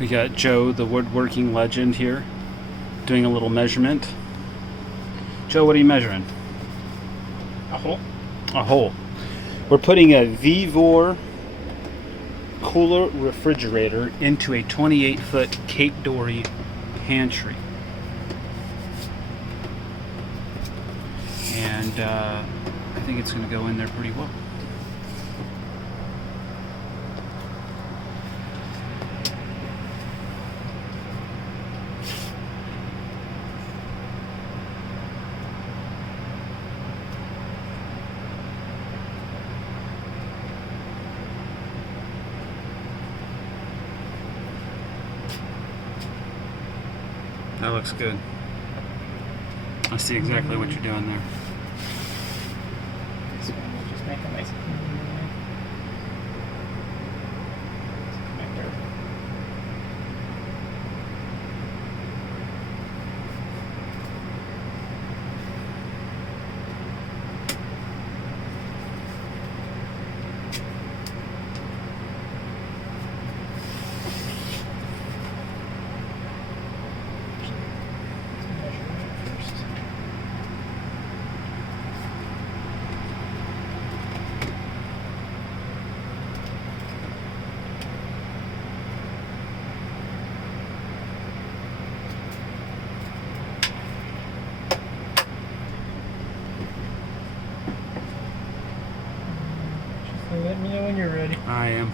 We got Joe, the woodworking legend here, doing a little measurement. Joe, what are you measuring? A hole. A hole. We're putting a VEVOR cooler refrigerator into a 28-foot Cape Dory pantry. And I think it's going to go in there pretty well. That looks good. I see exactly what you're doing there. So we'll just make a nice connector. Let me know when you're ready. I am.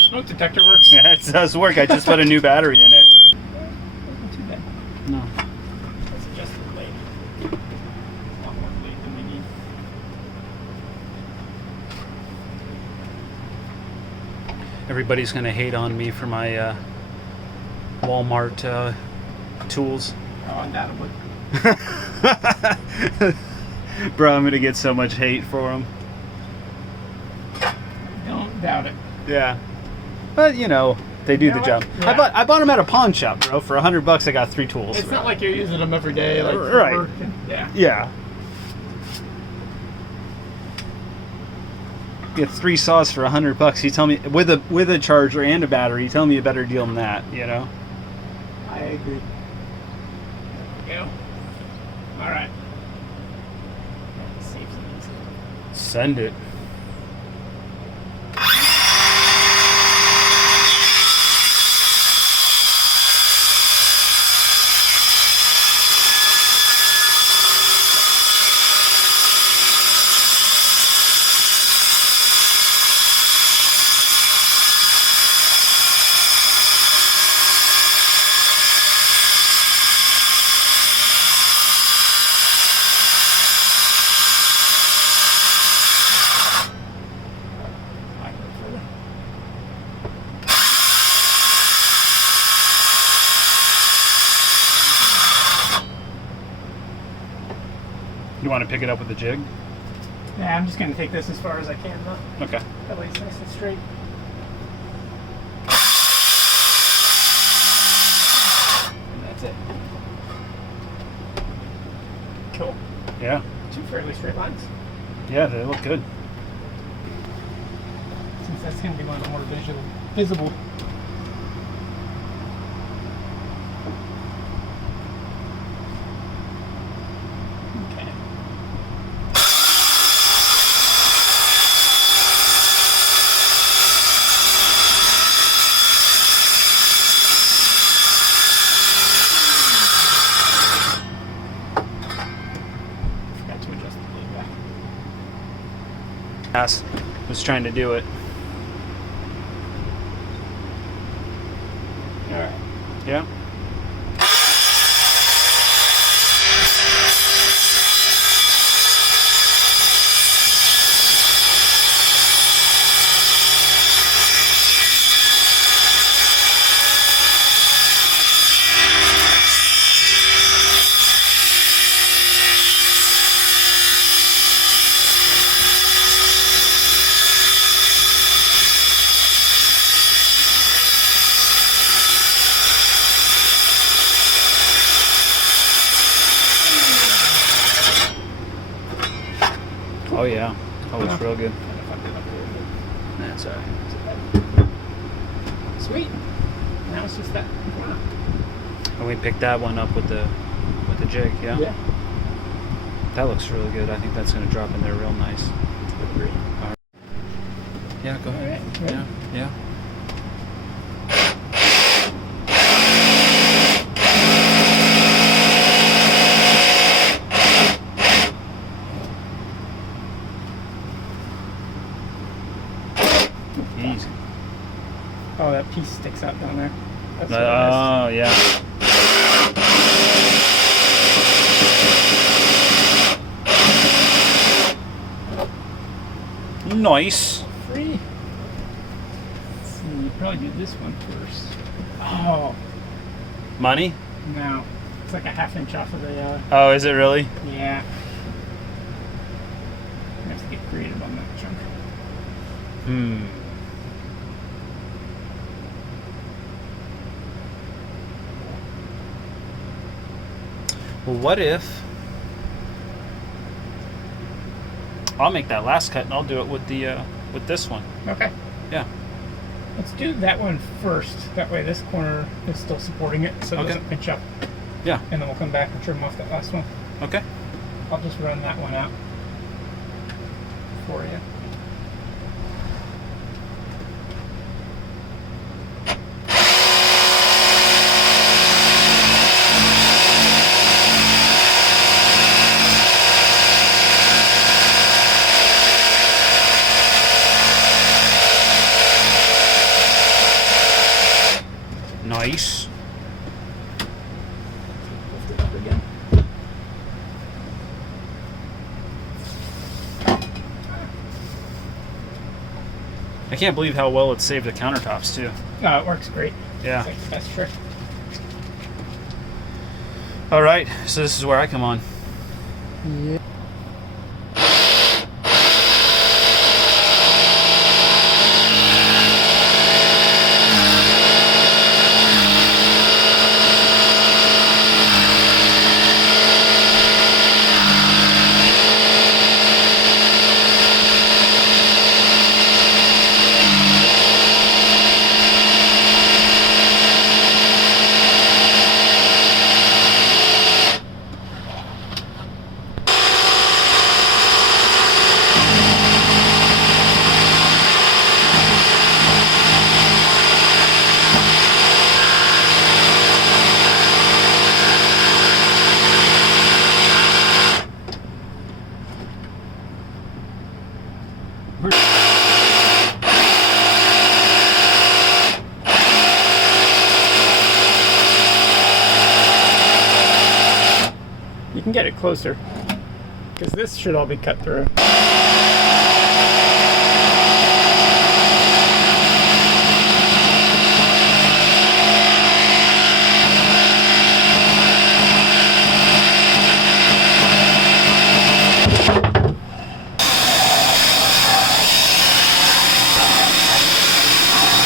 Smoke detector works. Yeah, it does work. I just put a new battery in it. Not too bad. No. Let's adjust the blade. It's a lot more blade than we need. Everybody's going to hate on me for my Walmart tools. Oh, undoubtedly. Bro, I'm going to get so much hate for them. Don't doubt it. Yeah. But, you know, they do You know the what? job. Yeah. I bought them at a pawn shop, bro. For $100, I got 3 tools. It's not like you're using them every day, like for Right. work. Yeah. Yeah. Get 3 saws for $100. You tell me with a charger and a battery. You tell me a better deal than that. You know. I agree. There we go. All right. Safe and easy. Send it. You want to pick it up with the jig? Yeah, I'm just going to take this as far as I can, though. Okay. That way it's nice and straight. And that's it. Cool. Yeah. 2 fairly straight lines. Yeah, they look good. Since that's going to be one of the more visible. Okay. Ass was trying to do it. All right. Yeah. Oh yeah. Oh, it's real good. Kinda fucked it up a little bit. That's alright. Sweet. Now it's just that. Wow. And we picked that one up with the jig, yeah? Yeah. That looks really good. I think that's gonna drop in there real nice. Agree. Yeah, go ahead. All right. Yeah, yeah. Easy. Oh, that piece sticks out down there. That's what Oh, yeah. Nice. free. Let's see, probably do this one first. Oh, Money? no. It's like a ½ inch off of the, Oh, is it really? yeah. I have to get creative on that chunk. Hmm. Well, what if I'll make that last cut and I'll do it with the with this one. Okay. Yeah. Let's do that one first. That way this corner is still supporting it so it Okay. doesn't pinch up. Yeah. And then we'll come back and trim off that last one. Okay. I'll just run that one out for you. Nice. Lift it up again. I can't believe how well it saved the countertops too. No, it works great. Yeah. It's like the best trick. All right. So this is where I come on. Yeah. You can get it closer because this should all be cut through.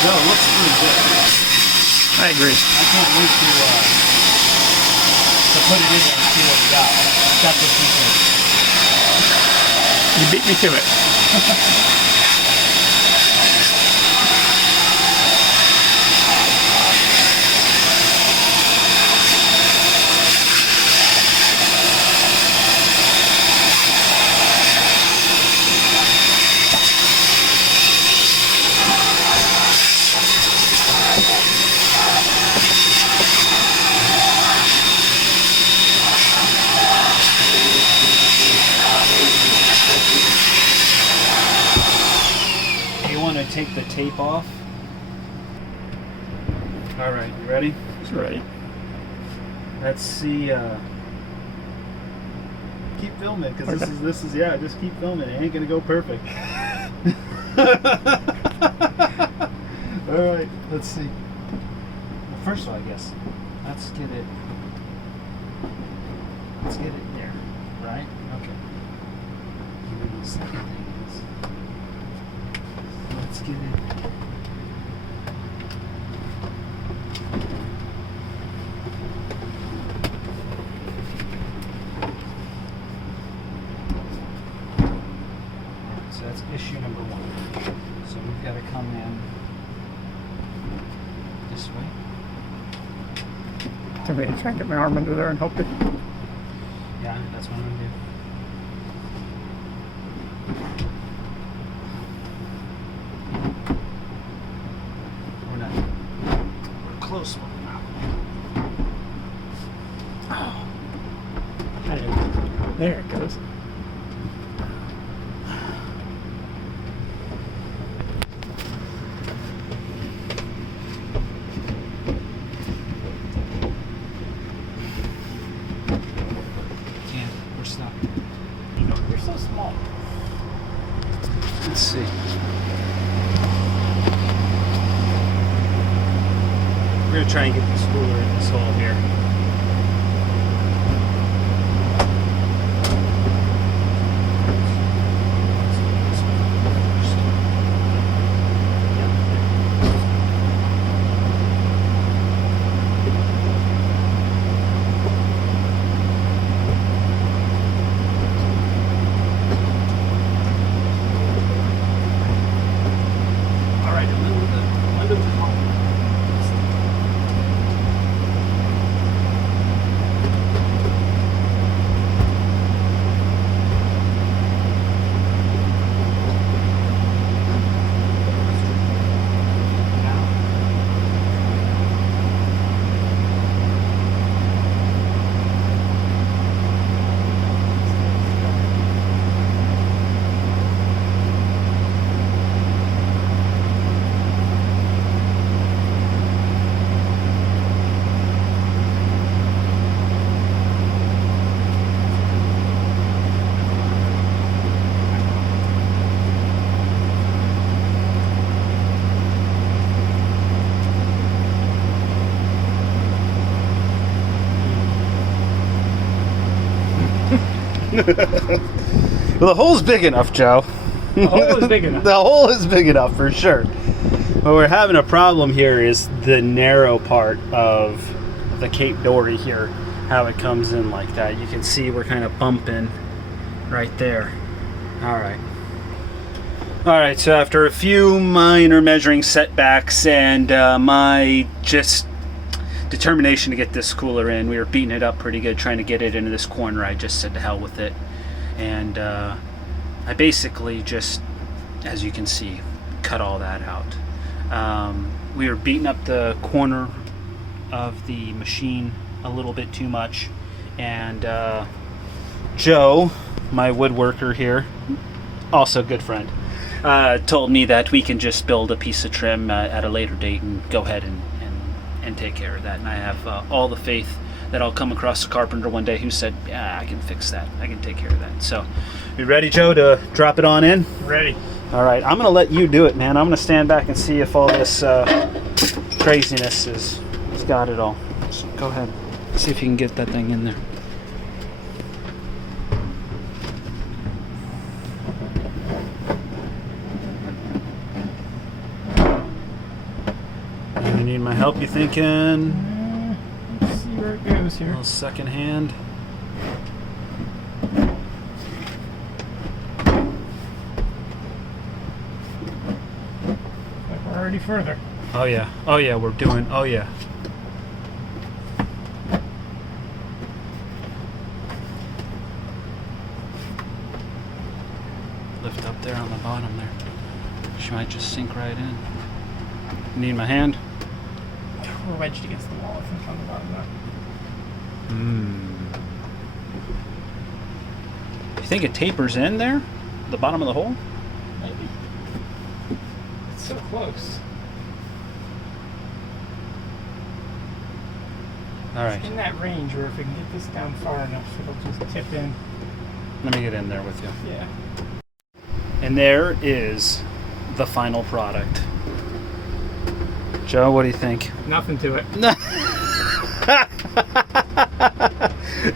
No, it looks really good. I agree. I can't wait to put it in there and see what we got. I've got this in. You beat me to it. take the tape off. All right, you ready? Ready. Let's see. Keep filming, because this is yeah. Just keep filming. It ain't gonna go perfect. All right, let's see. Well, first of all, I guess let's get it there, right? Okay. And then the second thing is let's get it. So that's issue number one. So we've got to come in this way. I'm going to try and get my arm under there and help it. Yeah, that's what I'm going to do. We're not. We're close one now. Oh. There it goes. We're stuck. You're so small. Let's see. We're going to try and get this cooler in this hole here. Well, the hole's big enough, Joe. The hole is big enough. The hole is big enough for sure. What we're having a problem here is the narrow part of the Cape Dory here, how it comes in like that. You can see we're kind of bumping right there. All right, so after a few minor measuring setbacks and my just determination to get this cooler in, we were beating it up pretty good trying to get it into this corner. I just said to hell with it, and I basically just, as you can see, cut all that out. We were beating up the corner of the machine a little bit too much, and Joe, my woodworker here, also a good friend, told me that we can just build a piece of trim at a later date and go ahead and take care of that. And I have all the faith that I'll come across a carpenter one day who said, yeah, I can fix that. I can take care of that. So, you ready, Joe, to drop it on in? Ready. All right, I'm going to let you do it, man. I'm going to stand back and see if all this craziness has got it all. So go ahead. See if you can get that thing in there. You need my help, you thinking? Let's see where it goes A here. little second hand. Like we're already further. Oh yeah, we're doing, oh yeah. Lift up there on the bottom there. She might just sink right in. Need my hand? We're wedged against the wall, I think, on the bottom there. You think it tapers in there? The bottom of the hole? Maybe. Let's so close. All right. It's in that range where if we can get this down far enough, it'll just tip in. Let me get in there with you. Yeah. And there is the final product. Joe, what do you think? Nothing to it.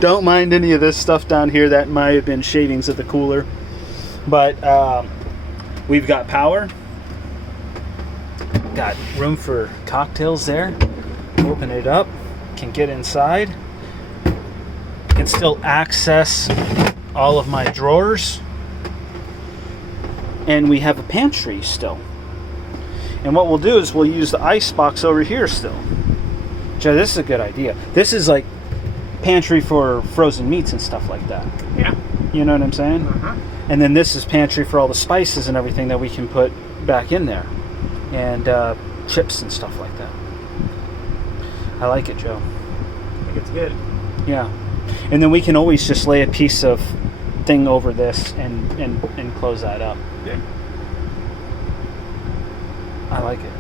Don't mind any of this stuff down here. That might have been shavings of the cooler. But we've got power. Got room for cocktails there. Open it up. Can get inside. Can still access all of my drawers. And we have a pantry still. And what we'll do is we'll use the ice box over here still. Joe, this is a good idea. This is like pantry for frozen meats and stuff like that. Yeah. You know what I'm saying? Uh-huh. And then this is pantry for all the spices and everything that we can put back in there. And chips and stuff like that. I like it, Joe. I think it's good. Yeah. And then we can always just lay a piece of thing over this and close that up. Yeah. I like it.